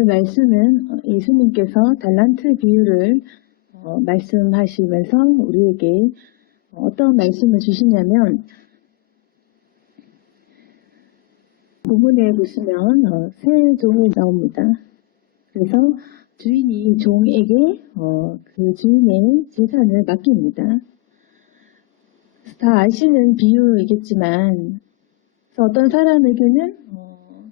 오늘 말씀은 예수님께서 달란트 비유를 말씀하시면서 우리에게 어떤 말씀을 주시냐면, 본문에 보시면 세 종이 나옵니다. 그래서 주인이 종에게 그 주인의 재산을 맡깁니다. 다 아시는 비유이겠지만, 그래서 어떤 사람에게는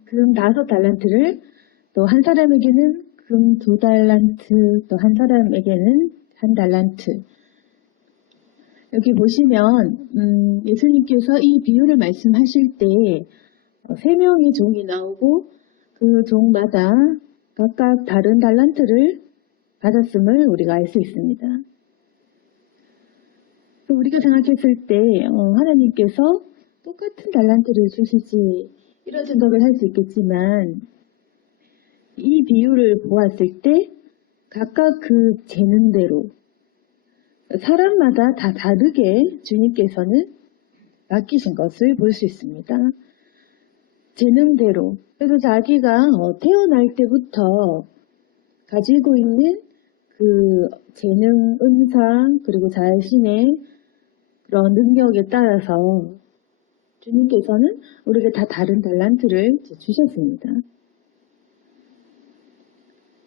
금 5달란트를, 또 한 사람에게는 금 2달란트, 또 한 사람에게는 1달란트. 여기 보시면 예수님께서 이 비유를 말씀하실 때 3명의 종이 나오고 그 종마다 각각 다른 달란트를 받았음을 우리가 알 수 있습니다. 우리가 생각했을 때 하나님께서 똑같은 달란트를 주시지, 이런 생각을 할 수 있겠지만, 이 비유를 보았을 때 각각 그 재능대로 사람마다 다 다르게 주님께서는 맡기신 것을 볼 수 있습니다. 재능대로. 그래서 자기가 태어날 때부터 가지고 있는 그 재능, 은사, 그리고 자신의 그런 능력에 따라서 주님께서는 우리에게 다 다른 달란트를 주셨습니다.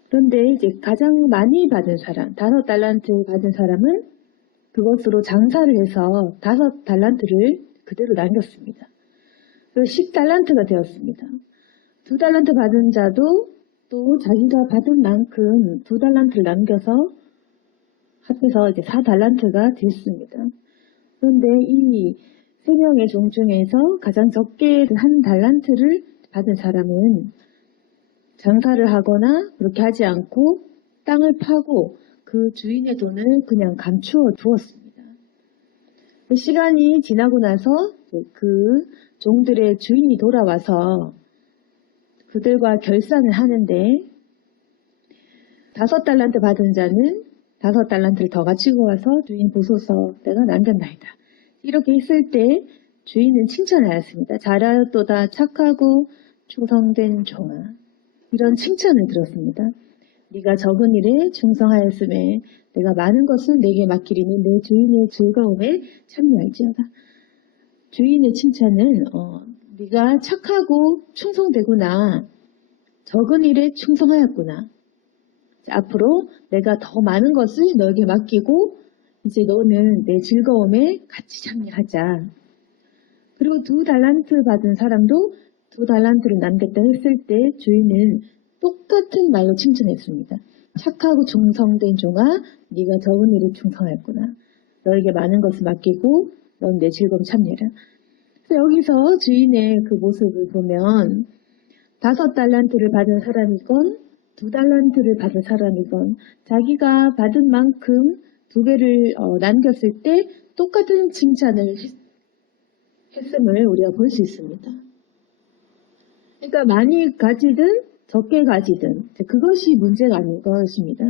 그런데 이제 가장 많이 받은 사람, 5달란트 받은 사람은 그것으로 장사를 해서 5달란트를 그대로 남겼습니다. 그래서 10달란트가 되었습니다. 2달란트 받은 자도 또 자기가 받은 만큼 2달란트를 남겨서 합해서 이제 4달란트가 됐습니다. 그런데 이 3명의 종 중에서 가장 적게 1달란트를 받은 사람은 장사를 하거나 그렇게 하지 않고 땅을 파고 그 주인의 돈을 그냥 감추어 두었습니다. 시간이 지나고 나서 그 종들의 주인이 돌아와서 그들과 결산을 하는데, 5달란트 받은 자는 5달란트를 더 가지고 와서 주인 보소서, 내가 남겼나이다. 이렇게 했을 때 주인은 칭찬하였습니다. 잘하였도다 착하고 충성된 종아. 이런 칭찬을 들었습니다. 네가 적은 일에 충성하였음에 내가 많은 것을 내게 맡기리니 내 주인의 즐거움에 참여할지어다. 주인의 칭찬은 네가 착하고 충성되구나. 적은 일에 충성하였구나. 앞으로 내가 더 많은 것을 너에게 맡기고 이제 너는 내 즐거움에 같이 참여하자. 그리고 2달란트 받은 사람도 2달란트를 남겼다 했을 때 주인은 똑같은 말로 칭찬했습니다. 착하고 충성된 종아, 네가 적은 일에 충성했구나. 너에게 많은 것을 맡기고 넌 내 즐거움 참여해라. 그래서 여기서 주인의 그 모습을 보면 5달란트를 받은 사람이건 2달란트를 받은 사람이건 자기가 받은 만큼 2배를 남겼을 때 똑같은 칭찬을 했음을 우리가 볼 수 있습니다. 그러니까 많이 가지든 적게 가지든 그것이 문제가 아닌 것입니다.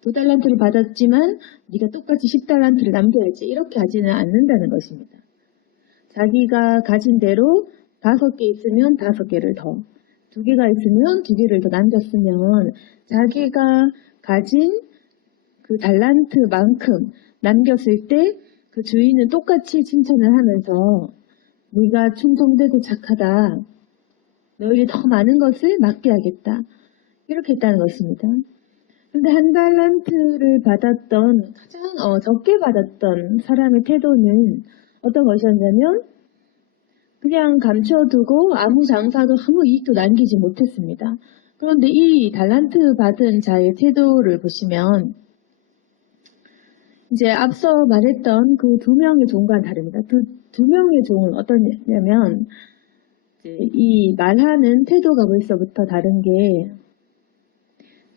2달란트를 받았지만 네가 똑같이 10달란트를 남겨야지, 이렇게 하지는 않는다는 것입니다. 자기가 가진 대로 5개 있으면 5개를 더, 2개가 있으면 2개를 더 남겼으면 자기가 가진 그 달란트만큼 남겼을 때 그 주인은 똑같이 칭찬을 하면서 네가 충성되고 착하다. 너에게 더 많은 것을 맡겨야겠다. 이렇게 했다는 것입니다. 그런데 1달란트를 받았던, 가장 적게 받았던 사람의 태도는 어떤 것이었냐면 그냥 감춰두고 아무 장사도 아무 이익도 남기지 못했습니다. 그런데 이 달란트 받은 자의 태도를 보시면 이제 앞서 말했던 그 2명의 종과는 다릅니다. 그 2명의 종은 어떠냐면 이 말하는 태도가 벌써부터 다른 게,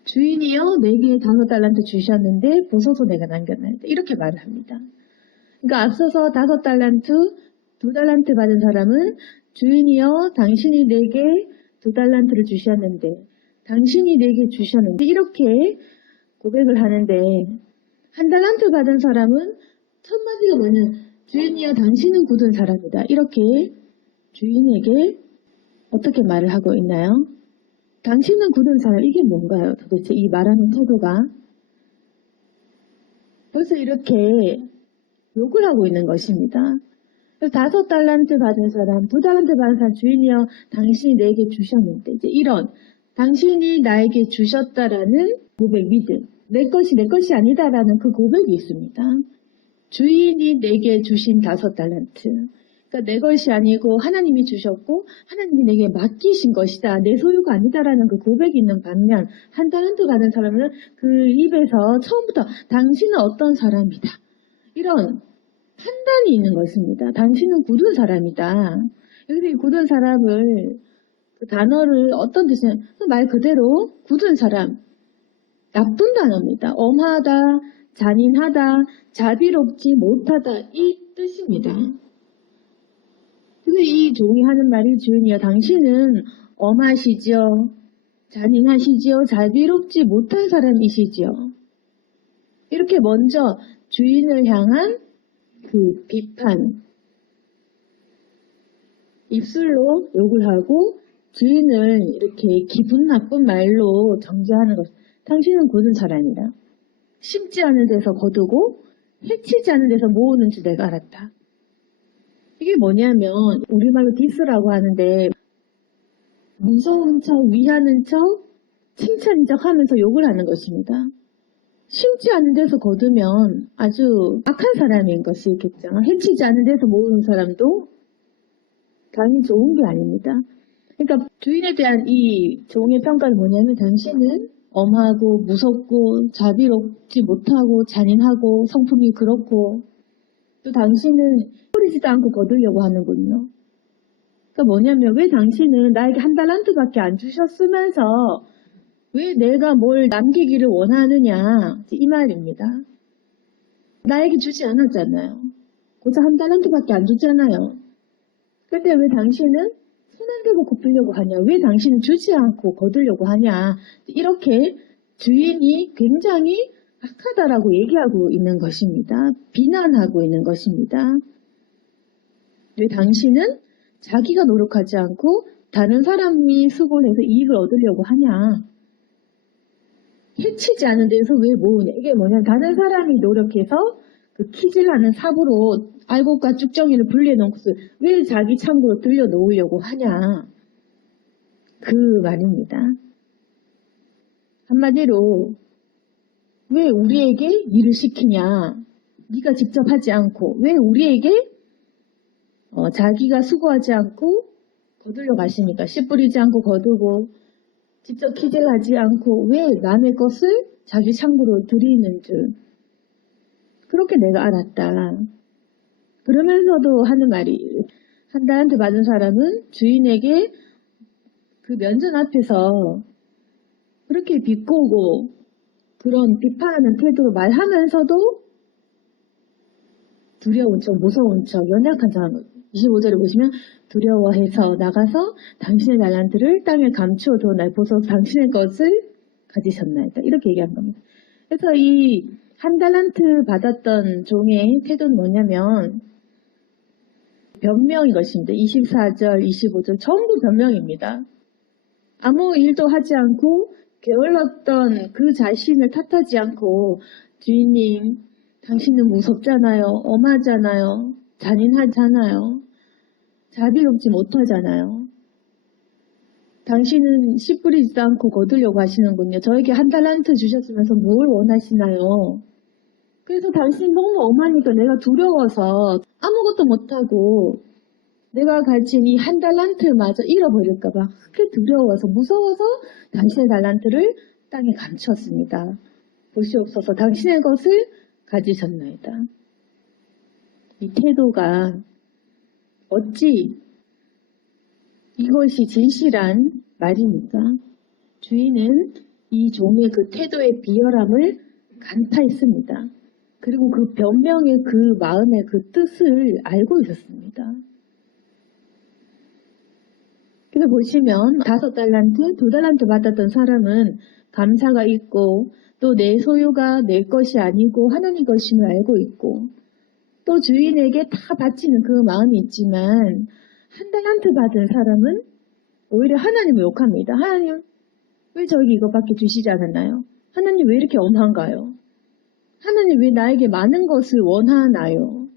주인이여 내게 5달란트 주셨는데 보소서 내가 남겼나이다, 이렇게 말을 합니다. 그러니까 앞서서 5달란트, 2달란트 받은 사람은 주인이여 당신이 내게 2달란트를 주셨는데, 당신이 내게 주셨는데, 이렇게 고백을 하는데, 1달란트 받은 사람은 첫 마디가 뭐냐, 주인이여 당신은 굳은 사람이다, 이렇게 주인에게 어떻게 말을 하고 있나요? 당신은 굳은 사람, 이게 뭔가요? 도대체 이 말하는 태도가 벌써 이렇게 욕을 하고 있는 것입니다. 5달란트 받은 사람, 2달란트 받은 사람, 주인이여 당신이 내게 주셨는데, 이제 이런 당신이 나에게 주셨다라는 고백, 믿음, 내 것이 아니다라는 그 고백이 있습니다. 주인이 내게 주신 5달란트, 그러니까 내 것이 아니고 하나님이 주셨고 하나님이 내게 맡기신 것이다, 내 소유가 아니다라는 그 고백이 있는 반면, 1달란트 받은 사람은 그 입에서 처음부터 당신은 어떤 사람이다, 이런 판단이 있는 것입니다. 당신은 굳은 사람이다. 여기서 이 굳은 사람을, 그 단어를 어떤 뜻이냐, 말 그대로 굳은 사람, 나쁜 단어입니다. 엄하다, 잔인하다, 자비롭지 못하다, 이 뜻입니다. 근데 이 종이 하는 말이, 주인이여 당신은 엄하시지요, 잔인하시지요, 자비롭지 못한 사람이시지요. 이렇게 먼저 주인을 향한 그 비판, 입술로 욕을 하고 주인을 이렇게 기분 나쁜 말로 정죄하는 것. 당신은 굳은 사람이다. 심지 않은 데서 거두고 해치지 않은 데서 모으는 줄 내가 알았다. 이게 뭐냐면 우리말로 디스라고 하는데, 무서운 척, 위하는 척, 칭찬인 척 하면서 욕을 하는 것입니다. 심지 않은 데서 거두면 아주 악한 사람인 것이겠죠. 해치지 않은 데서 모으는 사람도 당연히 좋은 게 아닙니다. 그러니까 주인에 대한 이 종의 평가는 뭐냐면, 당신은 엄하고 무섭고 자비롭지 못하고 잔인하고 성품이 그렇고, 또 당신은 뿌리지도 않고 거두려고 하는군요. 그러니까 뭐냐면, 왜 당신은 나에게 1달란트밖에 안 주셨으면서 왜 내가 뭘 남기기를 원하느냐, 이 말입니다. 나에게 주지 않았잖아요. 고작 1달란트밖에 안 줬잖아요. 근데 왜 당신은 손 안 대고 갚으려고 하냐, 왜 당신은 주지 않고 거두려고 하냐, 이렇게 주인이 굉장히 악하다라고 얘기하고 있는 것입니다. 비난하고 있는 것입니다. 왜 당신은 자기가 노력하지 않고 다른 사람이 수고를 해서 이익을 얻으려고 하냐, 해치지 않은 데서 왜 모으냐. 이게 뭐냐면, 다른 사람이 노력해서 그 키질하는 삽으로 알곡과 쭉정이를 분리해놓은 것을 왜 자기 창고로 들여놓으려고 하냐, 그 말입니다. 한마디로 왜 우리에게 일을 시키냐, 네가 직접 하지 않고 왜 우리에게 자기가 수고하지 않고 거두려 가십니까? 씨 뿌리지 않고 거두고 직접 키질하지 않고 왜 남의 것을 자기 창고로 들이는 줄, 그렇게 내가 알았다. 그러면서도 하는 말이, 1달란트 받은 사람은 주인에게 그 면전 앞에서 그렇게 비꼬고 그런 비판하는 태도로 말하면서도 두려운 척, 무서운 척, 연약한 사람, 25절에 보시면 두려워해서 나가서 당신의 달란트를 땅에 감추어도 날 보소 당신의 것을 가지셨나이다, 이렇게 얘기한 겁니다. 그래서 이 1달란트 받았던 종의 태도는 뭐냐면 변명인 것입니다. 24절, 25절 전부 변명입니다. 아무 일도 하지 않고 게을렀던 그 자신을 탓하지 않고, 주인님 당신은 무섭잖아요, 엄하잖아요, 잔인하잖아요, 자비롭지 못하잖아요, 당신은 씨 뿌리지도 않고 거두려고 하시는군요. 저에게 1달란트 주셨으면서 뭘 원하시나요? 그래서 당신이 너무 엄하니까 내가 두려워서 아무것도 못하고 내가 가진 이 1달란트마저 잃어버릴까봐 그렇게 두려워서 무서워서 당신의 달란트를 땅에 감추었습니다. 보시옵소서 당신의 것을 가지셨나이다. 이 태도가 어찌 이것이 진실한 말입니까? 주인은 이 종의 그 태도의 비열함을 간파했습니다. 그리고 그 변명의 그 마음의 그 뜻을 알고 있었습니다. 그래서 보시면 5달란트, 2달란트 받았던 사람은 감사가 있고, 또 내 소유가 내 것이 아니고 하나님 것임을 알고 있고, 또 주인에게 다 바치는 그 마음이 있지만, 1달란트 받은 사람은 오히려 하나님을 욕합니다. 하나님, 왜 저에게 이것밖에 주시지 않았나요? 하나님 왜 이렇게 엄한가요? 하나님 왜 나에게 많은 것을 원하나요?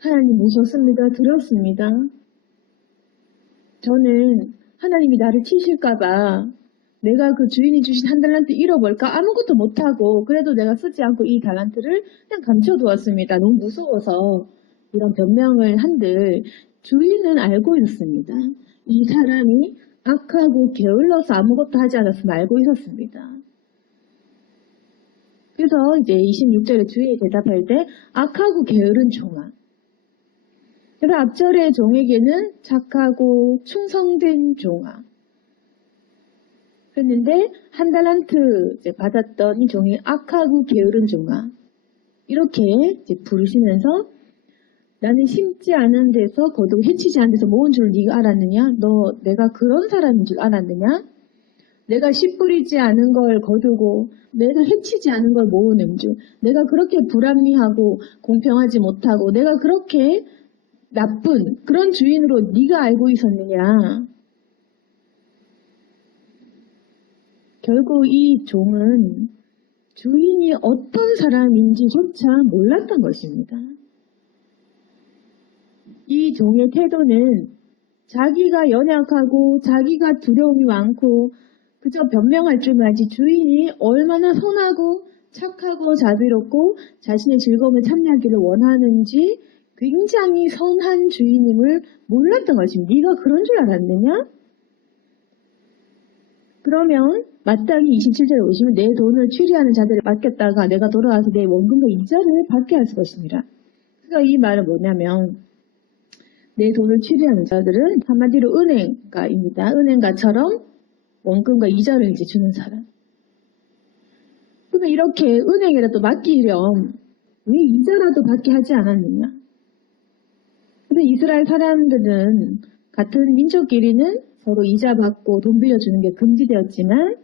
하나님 무섭습니다. 두렵습니다. 저는 하나님이 나를 치실까봐 내가 그 주인이 주신 한 달란트 잃어버릴까 아무것도 못하고 그래도 내가 쓰지 않고 이 달란트를 그냥 감춰두었습니다. 너무 무서워서 이런 변명을 한들 주인은 알고 있었습니다. 이 사람이 악하고 게을러서 아무것도 하지 않았으면 알고 있었습니다. 그래서 이제 26절에 주인이 대답할 때 악하고 게으른 종아. 그래서 앞절의 종에게는 착하고 충성된 종아. 그랬는데 한 달란트 이제 받았던 이 종이 악하고 게으른 종아. 이렇게 이제 부르시면서 나는 심지 않은 데서 거두고 해치지 않은 데서 모은 줄 네가 알았느냐? 너 내가 그런 사람인 줄 알았느냐? 내가 씨 뿌리지 않은 걸 거두고 내가 해치지 않은 걸 모으는 줄, 내가 그렇게 불합리하고 공평하지 못하고 내가 그렇게 나쁜 그런 주인으로 네가 알고 있었느냐. 결국 이 종은 주인이 어떤 사람인지조차 몰랐던 것입니다. 이 종의 태도는 자기가 연약하고 자기가 두려움이 많고 그저 변명할 줄만 알지 주인이 얼마나 선하고 착하고 자비롭고 자신의 즐거움을 참여하기를 원하는지 굉장히 선한 주인임을 몰랐던 것입니다. 네가 그런 줄 알았느냐? 그러면 마땅히 27절에 오시면 내 돈을 취리하는 자들을 맡겼다가 내가 돌아와서 내 원금과 이자를 받게 할 것입니다. 그러니까 이 말은 뭐냐면 내 돈을 취리하는 자들은 한마디로 은행가입니다. 은행가처럼 원금과 이자를 이제 주는 사람. 그러면 이렇게 은행이라도 맡기렴 왜 이자라도 받게 하지 않았느냐? 근데 이스라엘 사람들은 같은 민족끼리는 서로 이자 받고 돈 빌려주는 게 금지되었지만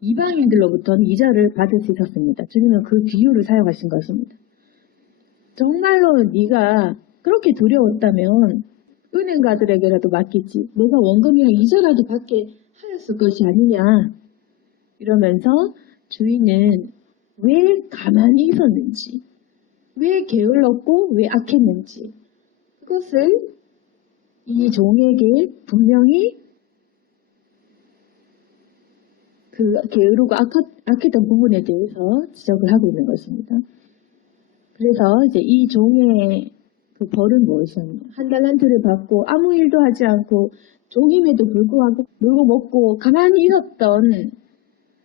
이방인들로부터는 이자를 받을 수 있었습니다. 주님은 그 비유를 사용하신 것입니다. 정말로 네가 그렇게 두려웠다면 은행가들에게라도 맡기지. 내가 원금이랑 이자라도 받게 하였을 것이 아니냐. 이러면서 주인은 왜 가만히 있었는지, 왜 게을렀고 왜 악했는지 그것을 이 종에게 분명히 그 게으르고 악했던 부분에 대해서 지적을 하고 있는 것입니다. 그래서 이제 이 종의 그 벌은 무엇이었냐. 한 달란트를 받고 아무 일도 하지 않고 종임에도 불구하고 놀고 먹고 가만히 있었던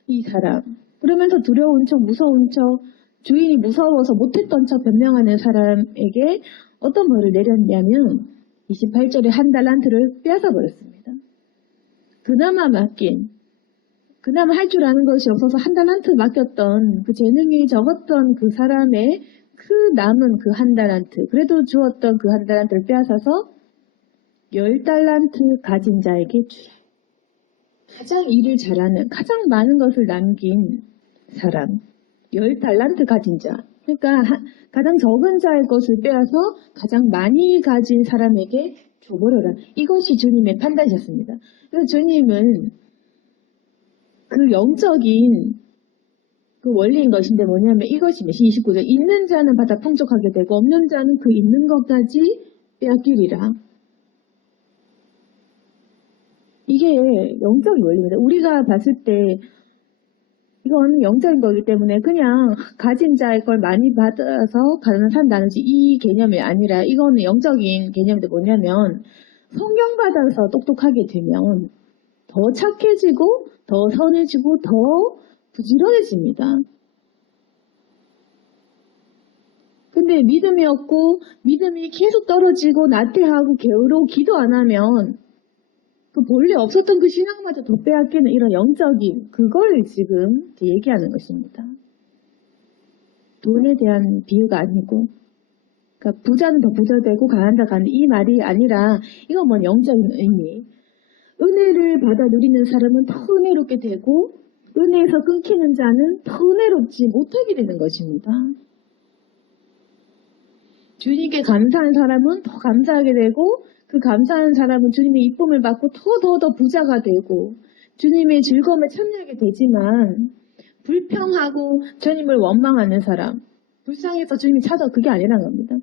이 사람. 그러면서 두려운 척 무서운 척 주인이 무서워서 못했던 척 변명하는 사람에게 어떤 벌을 내렸냐면 28절에 한 달란트를 빼앗아 버렸습니다. 그나마 할 줄 아는 것이 없어서 한 달란트 맡겼던 그 재능이 적었던 그 사람의 그 남은 그 한 달란트, 그래도 주었던 그 한 달란트를 빼앗아서 10달란트 가진 자에게 주라. 가장 일을 잘하는, 가장 많은 것을 남긴 사람, 10달란트 가진 자. 그러니까 가장 적은 자의 것을 빼앗아 가장 많이 가진 사람에게 줘버려라. 이것이 주님의 판단이셨습니다. 그래서 주님은 그 영적인 그 원리인 것인데 뭐냐면 이것입니다. 29절. 있는 자는 받아 풍족하게 되고 없는 자는 그 있는 것까지 빼앗기리라. 이게 영적인 원리입니다. 우리가 봤을 때 이건 영적인 거기 때문에 그냥 가진 자의 걸 많이 받아서 가는 사람 나누지 이 개념이 아니라 이거는 영적인 개념인데 뭐냐면 성경 받아서 똑똑하게 되면 더 착해지고 더 선해지고 더 부지런해집니다. 근데 믿음이 없고 믿음이 계속 떨어지고 나태하고 게으르고 기도 안 하면 그 본래 없었던 그 신앙마저 더 빼앗기는 이런 영적인 그걸 지금 얘기하는 것입니다. 돈에 대한 비유가 아니고 그러니까 부자는 더 부자 되고 가난한 자 가는 이 말이 아니라 이건 뭐 영적인 의미. 은혜를 받아 누리는 사람은 더 은혜롭게 되고 은혜에서 끊기는 자는 더 은혜롭지 못하게 되는 것입니다. 주님께 감사한 사람은 더 감사하게 되고 그 감사하는 사람은 주님의 이쁨을 받고 더 부자가 되고 주님의 즐거움에 참여하게 되지만 불평하고 주님을 원망하는 사람, 불쌍해서 주님이 찾아 그게 아니라는 겁니다.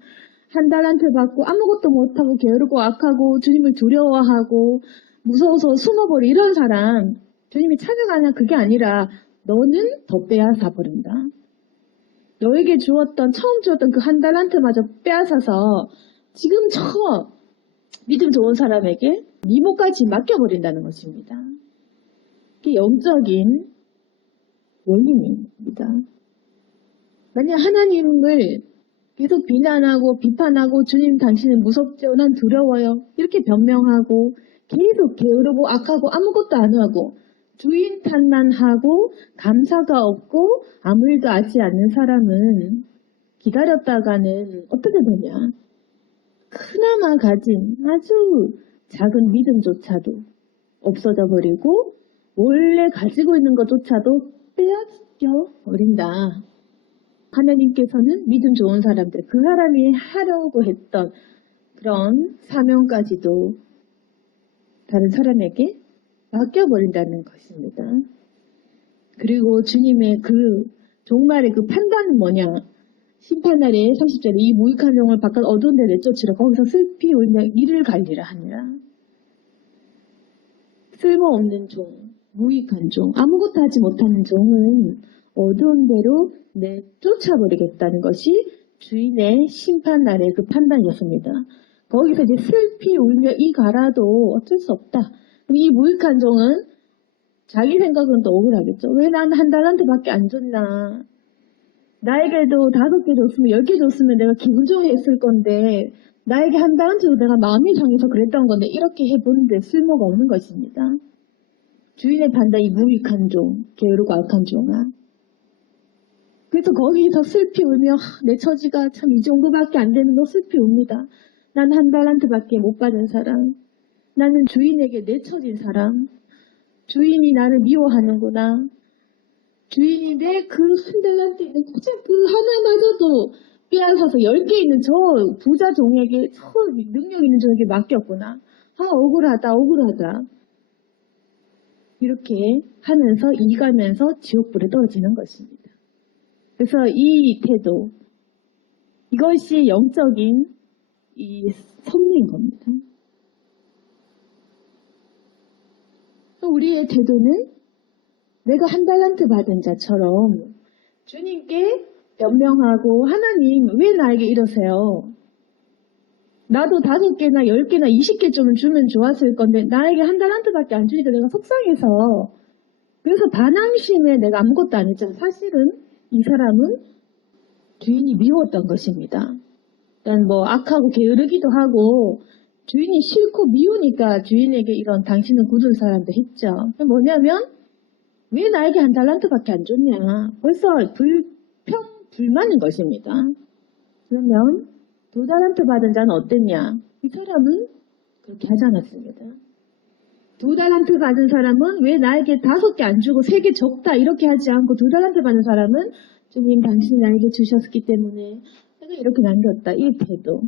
한 달란트 받고 아무것도 못하고 게으르고 악하고 주님을 두려워하고 무서워서 숨어버리 이런 사람 주님이 찾아가냐 그게 아니라 너는 더 빼앗아 버린다. 너에게 주었던 처음 주었던 그 한 달란트마저 빼앗아서 지금 저 믿음 좋은 사람에게 미모까지 맡겨버린다는 것입니다. 그게 영적인 원인입니다. 만약 하나님을 계속 비난하고 비판하고 주님 당신은 무섭죠, 난 두려워요 이렇게 변명하고 계속 게으르고 악하고 아무것도 안 하고 주인 탓만 하고 감사가 없고 아무 일도 하지 않는 사람은 기다렸다가는 어떻게 되냐? 그나마 가진 아주 작은 믿음조차도 없어져 버리고 원래 가지고 있는 것조차도 빼앗겨 버린다. 하나님께서는 믿음 좋은 사람들, 그 사람이 하려고 했던 그런 사명까지도 다른 사람에게 맡겨버린다는 것입니다. 그리고 주님의 그 종말의 그 판단은 뭐냐? 심판날에 30절에 이 무익한 종을 바깥 어두운 데 내쫓으라. 거기서 슬피 울며 이를 갈리라 하니라. 쓸모없는 종, 무익한 종, 아무것도 하지 못하는 종은 어두운 데로 내쫓아버리겠다는 것이 주인의 심판날의 그 판단이었습니다. 거기서 이제 슬피 울며 이 가라도 어쩔 수 없다. 이 무익한 종은 자기 생각은 또 억울하겠죠. 왜 난 한 달란트밖에 안 줬나. 나에게도 5개 줬으면 10개 줬으면 내가 기분 좋게 했을 건데 나에게 한 달란트도 내가 마음이 상해서 그랬던 건데 이렇게 해보는데 쓸모가 없는 것입니다. 주인의 판단이 무익한 종, 게으르고 악한 종아. 그래서 거기서 슬피 울며 내 처지가 참 이 정도밖에 안 되는 거 슬피 웁니다. 난 한 달란트밖에 못 받은 사람. 나는 주인에게 내쳐진 사람. 주인이 나를 미워하는구나. 주인이 내 그 한 달란트 있는 그 하나마저도 빼앗아서 10개 있는 저 부자 종에게, 저 능력 있는 종에게 맡겼구나. 아, 억울하다, 억울하다. 이렇게 하면서 이가면서 지옥불에 떨어지는 것입니다. 그래서 이 태도, 이것이 영적인 이 섭리인 겁니다. 우리의 태도는 내가 한 달란트 받은 자처럼 주님께 변명하고 하나님 왜 나에게 이러세요? 나도 5개나 10개나 20개쯤은 주면 좋았을 건데 나에게 한 달란트밖에 안 주니까 내가 속상해서 그래서 반항심에 내가 아무것도 안 했잖아. 사실은 이 사람은 주인이 미웠던 것입니다. 일단 뭐 악하고 게으르기도 하고 주인이 싫고 미우니까 주인에게 이런 당신은 굳은 사람도 했죠. 뭐냐면 왜 나에게 한 달란트밖에 안 줬냐. 벌써 불만인 것입니다. 그러면 2달란트 받은 자는 어땠냐. 이 사람은 그렇게 하지 않았습니다. 2달란트 받은 사람은 왜 나에게 5개 안 주고 3개 적다 이렇게 하지 않고 2달란트 받은 사람은 주님 당신이 나에게 주셨기 때문에 내가 이렇게 남겼다. 이 태도.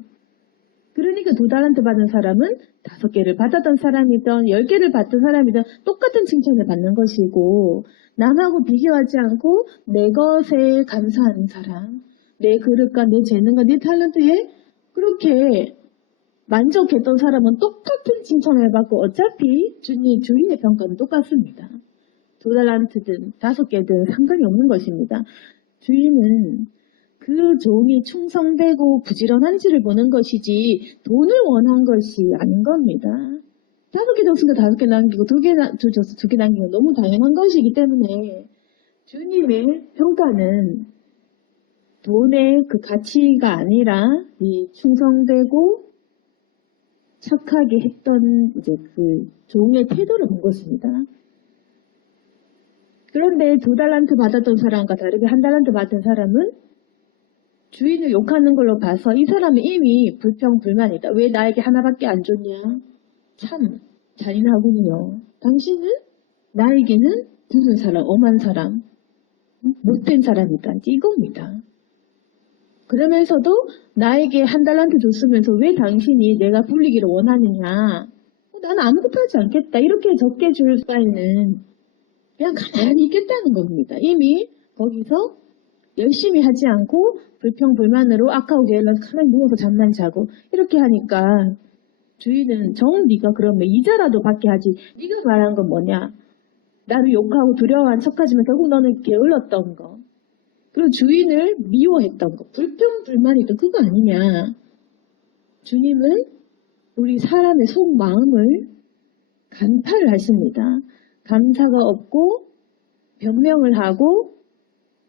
그러니까 2달란트 받은 사람은 5개를 받았던 사람이든 10개를 받던 사람이든 똑같은 칭찬을 받는 것이고 남하고 비교하지 않고 내 것에 감사하는 사람, 내 그릇과 내 재능과 내 탤런트에 그렇게 만족했던 사람은 똑같은 칭찬을 받고 어차피 주인의 평가는 똑같습니다. 2달란트든 5개든 상관이 없는 것입니다. 주인은 그 종이 충성되고 부지런한지를 보는 것이지 돈을 원한 것이 아닌 겁니다. 5개 줬으니까 5개 남기고 2개 줘서 2개 남기고 너무 당연한 것이기 때문에 주님의 평가는 돈의 그 가치가 아니라 이 충성되고 착하게 했던 이제 그 종의 태도를 본 것입니다. 그런데 2달란트 받았던 사람과 다르게 1달란트 받은 사람은 주인을 욕하는 걸로 봐서 이 사람은 이미 불평불만이다. 왜 나에게 하나밖에 안 줬냐? 참 잔인하군요. 당신은 나에게는 굳은 사람, 엄한 사람, 못된 사람이다. 이겁니다. 그러면서도 나에게 1달란트 줬으면서 왜 당신이 내가 불리기를 원하느냐? 나는 아무것도 하지 않겠다. 이렇게 적게 줄 바에는 그냥 가만히 있겠다는 겁니다. 이미 거기서 열심히 하지 않고 불평불만으로 아까워 게을러서 가만히 누워서 잠만 자고 이렇게 하니까 주인은 네가 그러면 이자라도 받게 하지. 네가 말한 건 뭐냐. 나를 욕하고 두려워한 척하지만 결국 너는 게을렀던 거. 그리고 주인을 미워했던 거. 불평불만이던 그거 아니냐. 주님은 우리 사람의 속마음을 간파를 하십니다. 감사가 없고 변명을 하고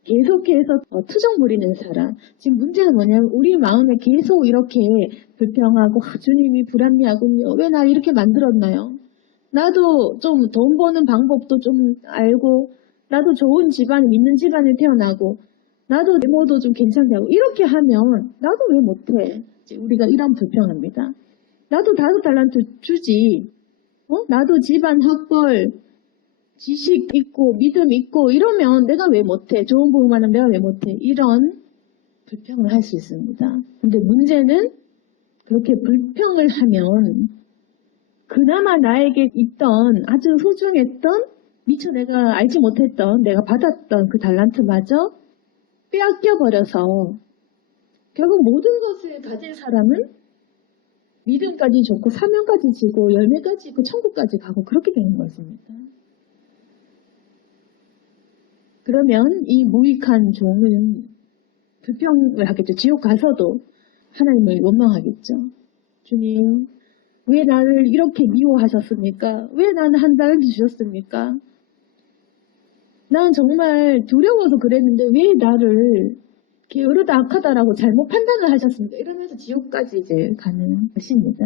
계속해서 투정 부리는 사람. 지금 문제는 뭐냐면 우리 마음에 계속 이렇게 불평하고 주님이 불합리하군요. 왜 날 이렇게 만들었나요? 나도 좀 돈 버는 방법도 좀 알고 나도 좋은 집안에 믿는 집안에 태어나고 나도 외모도 좀 괜찮게 하고 이렇게 하면 나도 왜 못해? 우리가 이런 불평합니다. 나도 5달란트 주지. 나도 집안 학벌 지식 있고 믿음 있고 이러면 내가 왜 못해? 좋은 부모만은 내가 왜 못해? 이런 불평을 할 수 있습니다. 근데 문제는 그렇게 불평을 하면 그나마 나에게 있던 아주 소중했던 미처 내가 알지 못했던 내가 받았던 그 달란트마저 빼앗겨버려서 결국 모든 것을 가진 사람은 믿음까지 좋고 사명까지 지고 열매까지 있고 천국까지 가고 그렇게 되는 것입니다. 그러면 이 무익한 종은 불평을 하겠죠. 지옥 가서도 하나님을 원망하겠죠. 주님, 왜 나를 이렇게 미워하셨습니까? 왜 나는 한 달을 주셨습니까? 난 정말 두려워서 그랬는데 왜 나를 게으르다 악하다라고 잘못 판단을 하셨습니까? 이러면서 지옥까지 이제 가는 것입니다.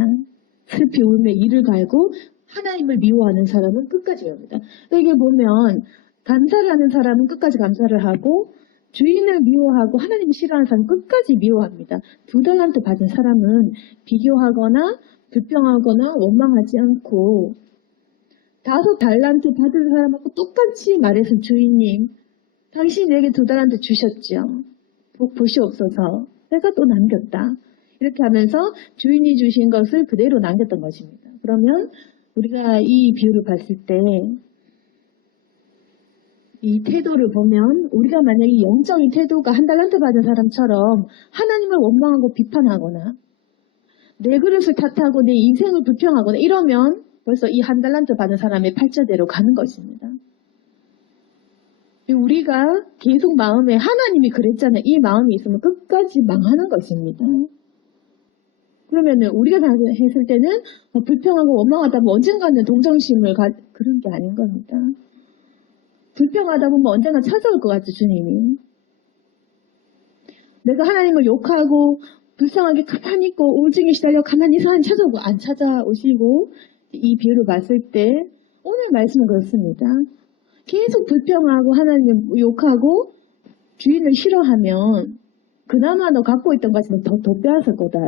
슬피 울며 이를 갈고 하나님을 미워하는 사람은 끝까지 갑니다. 이게 보면 감사를 하는 사람은 끝까지 감사를 하고 주인을 미워하고 하나님을 싫어하는 사람은 끝까지 미워합니다. 2달란트 받은 사람은 비교하거나 불평하거나 원망하지 않고 5달란트 받은 사람하고 똑같이 말해서 주인님, 당신이 내게 2달란트 주셨죠. 복 보시옵소서. 내가 또 남겼다. 이렇게 하면서 주인이 주신 것을 그대로 남겼던 것입니다. 그러면 우리가 이 비유를 봤을 때 이 태도를 보면 우리가 만약에 영적인 태도가 1달란트 받은 사람처럼 하나님을 원망하고 비판하거나 내 그릇을 탓하고 내 인생을 불평하거나 이러면 벌써 이 1달란트 받은 사람의 팔자대로 가는 것입니다. 우리가 계속 마음에 하나님이 그랬잖아요. 이 마음이 있으면 끝까지 망하는 것입니다. 그러면은 우리가 했을 때는 불평하고 원망하다 보면 언젠가는 동정심을 그런 게 아닌 겁니다. 불평하다 보면 언젠가 찾아올 것 같죠, 주님이. 내가 하나님을 욕하고 불쌍하게 가만히 있고 우울증에 시달려 가만히 있어 하나님 찾아오고 안 찾아오시고 이 비유를 봤을 때 오늘 말씀은 그렇습니다. 계속 불평하고 하나님을 욕하고 주인을 싫어하면 그나마 너 갖고 있던 것은 더 빼앗을 거다.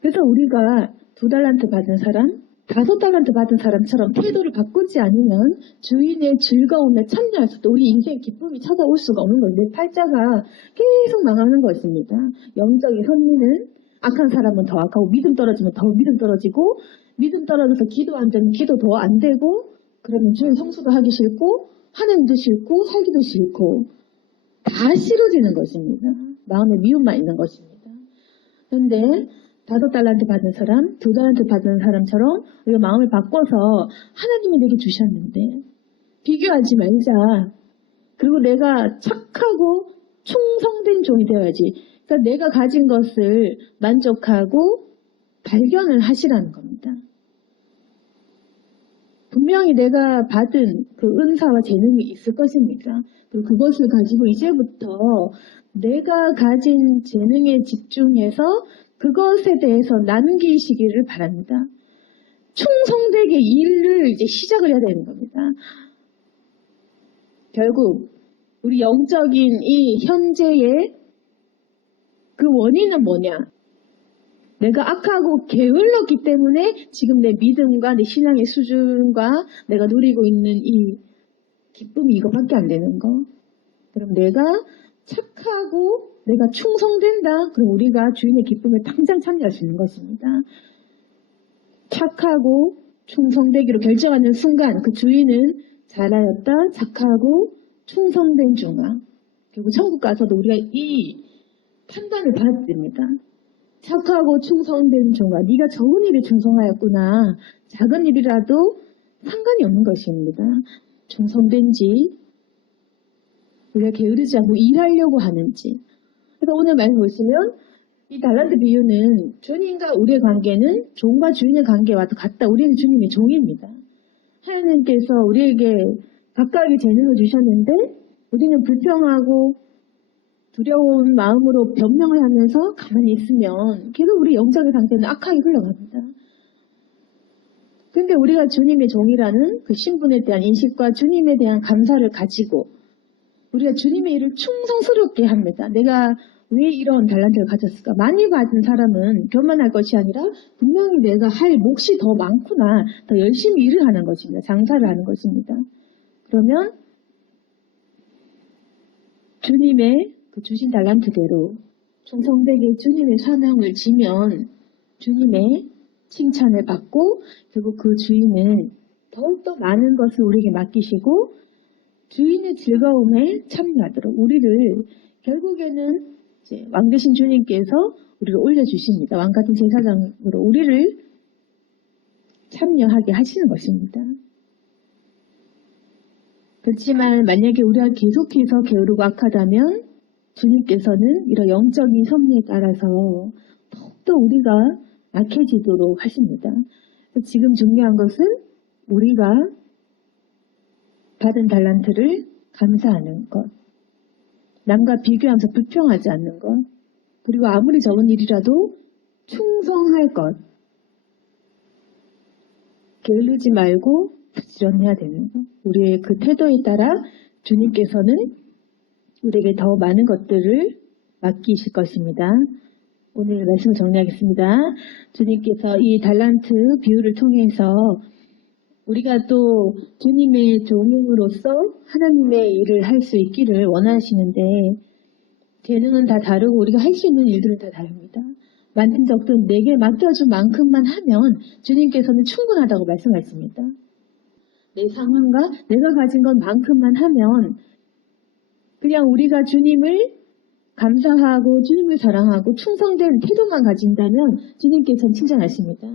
그래서 우리가 2달란트 받은 사람, 5달란트 받은 사람처럼 태도를 바꾸지 않으면 주인의 즐거움에 참여할 수도 우리 인생의 기쁨이 찾아올 수가 없는 거예요. 내 팔자가 계속 망하는 것입니다. 영적인 선미는 악한 사람은 더 악하고 믿음 떨어지면 더 믿음 떨어지고 믿음 떨어져서 기도 안 되면 기도 더 안 되고 그러면 주인 성수도 하기 싫고 하나님도 싫고 살기도 싫고 다 싫어지는 것입니다. 마음에 미움만 있는 것입니다. 그런데 5달란트 받은 사람, 2달란트 받은 사람처럼 우리가 마음을 바꿔서 하나님이 내게 주셨는데 비교하지 말자. 그리고 내가 착하고 충성된 종이 되어야지. 그러니까 내가 가진 것을 만족하고 발견을 하시라는 겁니다. 분명히 내가 받은 그 은사와 재능이 있을 것입니다. 그리고 그것을 가지고 이제부터 내가 가진 재능에 집중해서 그것에 대해서 남기시기를 바랍니다. 충성되게 일을 이제 시작을 해야 되는 겁니다. 결국 우리 영적인 이 현재의 그 원인은 뭐냐? 내가 악하고 게을렀기 때문에 지금 내 믿음과 내 신앙의 수준과 내가 누리고 있는 이 기쁨이 이거밖에 안 되는 거. 그럼 내가 착하고 내가 충성된다. 그럼 우리가 주인의 기쁨에 당장 참여할 수 있는 것입니다. 착하고 충성되기로 결정하는 순간 그 주인은 잘하였다, 착하고 충성된 종아. 결국 천국 가서도 우리가 이 판단을 받아야 됩니다. 착하고 충성된 종아, 네가 적은 일에 충성하였구나. 작은 일이라도 상관이 없는 것입니다. 충성된지 우리가 게으르지 않고 일하려고 하는지. 그래서 오늘 말씀 보시면 이 달란트 비유는 주님과 우리의 관계는 종과 주인의 관계와 같다. 우리는 주님의 종입니다. 하나님께서 우리에게 각각의 재능을 주셨는데 우리는 불평하고 두려운 마음으로 변명을 하면서 가만히 있으면 계속 우리 영적의 상태는 악하게 흘러갑니다. 근데 우리가 주님의 종이라는 그 신분에 대한 인식과 주님에 대한 감사를 가지고 우리가 주님의 일을 충성스럽게 합니다. 내가 왜 이런 달란트를 가졌을까? 많이 받은 사람은 교만할 것이 아니라 분명히 내가 할 몫이 더 많구나. 더 열심히 일을 하는 것입니다. 장사를 하는 것입니다. 그러면 주님의 그 주신 달란트대로 충성되게 주님의 사명을 지면 주님의 칭찬을 받고 결국 그 주인은 더욱더 많은 것을 우리에게 맡기시고 주인의 즐거움에 참여하도록 우리를 결국에는 이제 왕 되신 주님께서 우리를 올려주십니다. 왕 같은 제사장으로 우리를 참여하게 하시는 것입니다. 그렇지만 만약에 우리가 계속해서 게으르고 악하다면 주님께서는 이런 영적인 섭리에 따라서 더욱더 우리가 악해지도록 하십니다. 지금 중요한 것은 우리가 받은 달란트를 감사하는 것, 남과 비교하면서 불평하지 않는 것, 그리고 아무리 적은 일이라도 충성할 것, 게으르지 말고 부지런해야 되는 것. 우리의 그 태도에 따라 주님께서는 우리에게 더 많은 것들을 맡기실 것입니다. 오늘 말씀을 정리하겠습니다. 주님께서 이 달란트 비유를 통해서 우리가 또 주님의 종으로서 하나님의 일을 할 수 있기를 원하시는데 재능은 다 다르고 우리가 할 수 있는 일들은 다 다릅니다. 많든 적든 내게 맡겨준 만큼만 하면 주님께서는 충분하다고 말씀하십니다. 내 상황과 내가 가진 것만큼만 하면 그냥 우리가 주님을 감사하고 주님을 사랑하고 충성된 태도만 가진다면 주님께서는 칭찬하십니다.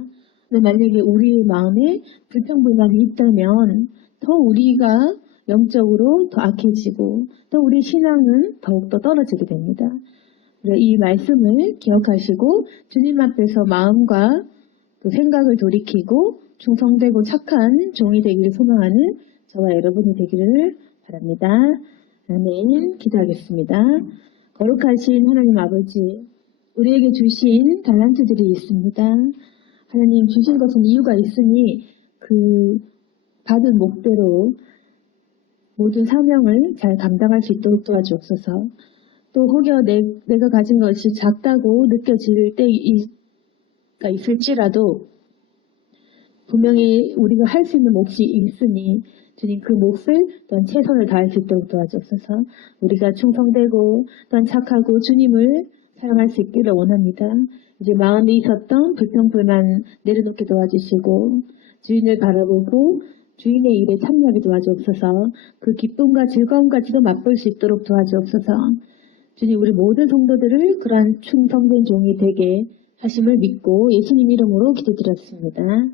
근데 만약에 우리 마음에 불평불만이 있다면 더 우리가 영적으로 더 악해지고 또 우리 신앙은 더욱더 떨어지게 됩니다. 이 말씀을 기억하시고 주님 앞에서 마음과 또 생각을 돌이키고 충성되고 착한 종이 되기를 소망하는 저와 여러분이 되기를 바랍니다. 아멘. 기도하겠습니다. 거룩하신 하나님 아버지, 우리에게 주신 달란트들이 있습니다. 하나님 주신 것은 이유가 있으니 그 받은 목대로 모든 사명을 잘 감당할 수 있도록 도와주옵소서. 또 혹여 내가 가진 것이 작다고 느껴질 때가 있을지라도 분명히 우리가 할 수 있는 몫이 있으니 주님 그 몫을 또한 최선을 다할 수 있도록 도와주옵소서. 우리가 충성되고 또한 착하고 주님을 사랑할 수 있기를 원합니다. 이제 마음에 있었던 불평불만 내려놓게 도와주시고 주인을 바라보고 주인의 일에 참여하게 도와주옵소서. 그 기쁨과 즐거움까지도 맛볼 수 있도록 도와주옵소서. 주님 우리 모든 성도들을 그러한 충성된 종이 되게 하심을 믿고 예수님 이름으로 기도드렸습니다.